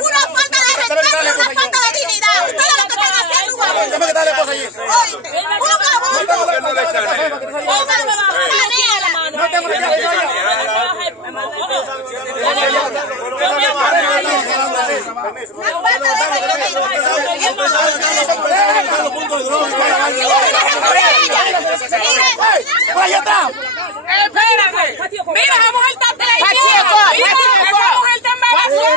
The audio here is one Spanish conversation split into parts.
Una falta de respeto, una falta de dignidad. Ustedes lo que están haciendo es Espérate. Mira, esa mujer está trayendo. Esa mujer está embarazada.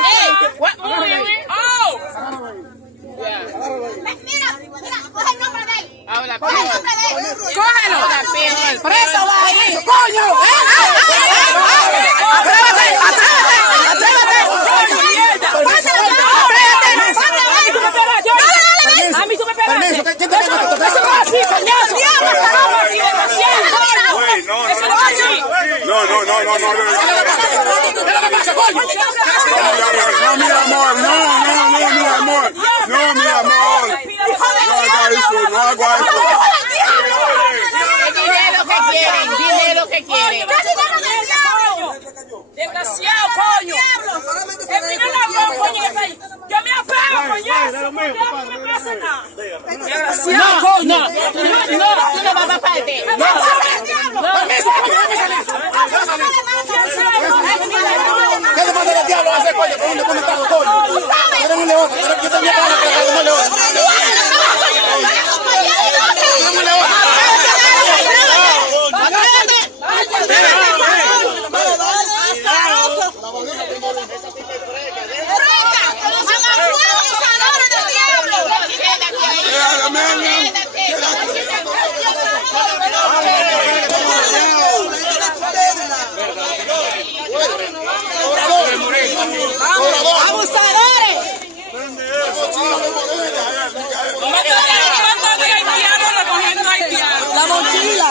Mira, coge el nombre de él. Coge el nombre de él. Cógelo. Preso va ahí. ¡Coño! ¡Atrévete! A mí tú me pegaste. Eso no es así, coñazo. Eso no es así. No. No, mi amor. No haga eso. Dile lo que quieren. Desgraciado, coño. El primer ladrón, coño, que está ahí. Yo me apego, coñazo. No me pasa nada. Desgraciado, coño. Tú no vas a parte. No. ¿Qué demanda del diablo va a hacer, coño? ¿Dónde está los coños? Eres un león. Yo también tengo que ser un león. ¡Abusadores! La mochila.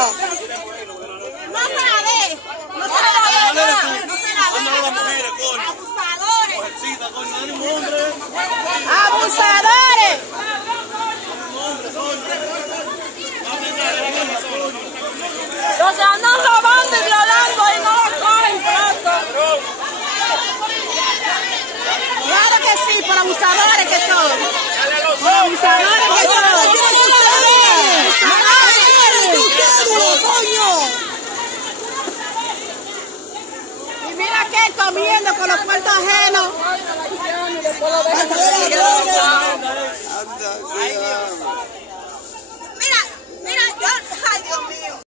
No se la dé. No se la dé. Abusadores. Los que andan robando y violando y no los cogen pronto. Claro que sí, por abusadores que son. Por abusadores que son. Y mira que comiendo con los puertos ajenos. Ay, Dios.